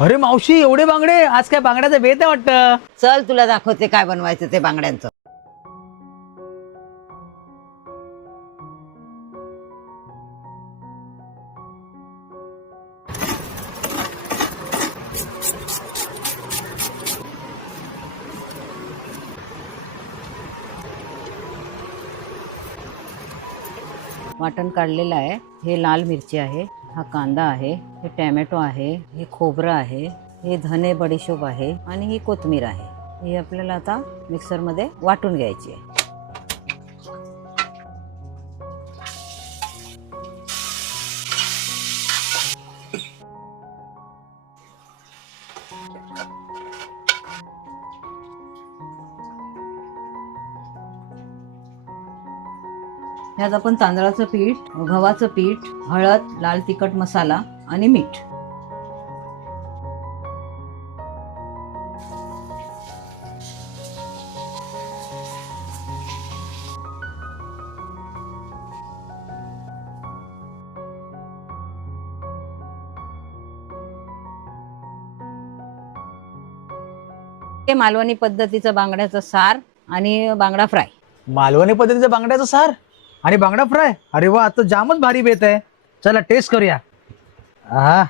अरे मावशी, एवढे बांगडे! आज काय बांगड्याचा बेत आहे वाटतं. चल तुला दाखवते काय बनवायचं ते बांगड्यांचं. वाटण काढलेलं आहे. हे लाल मिरची आहे, हा कांदा आहे, हे टॅमॅटो आहे, हे खोबरं आहे, हे धने बडीशोप आहे आणि ही कोथिंबीर आहे. ही आपल्याला आता मिक्सरमध्ये वाटून घ्यायची आहे. ह्यात आपण तांदळाचं पीठ, गव्हाचं पीठ, हळद, लाल तिखट मसाला आणि मीठ. हे मालवणी पद्धतीचं बांगड्याचं सार आणि बांगडा फ्राय. मालवणी पद्धतीचं बांगड्याचं सार आणि बांगडा फ्राय. अरे वा, आता जामच भारी बेत आहे. चला टेस्ट करूया. हा,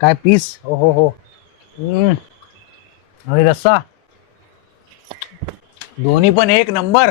काय पीस! हो हो हो. आणि रस्सा दोन्ही पण एक नंबर.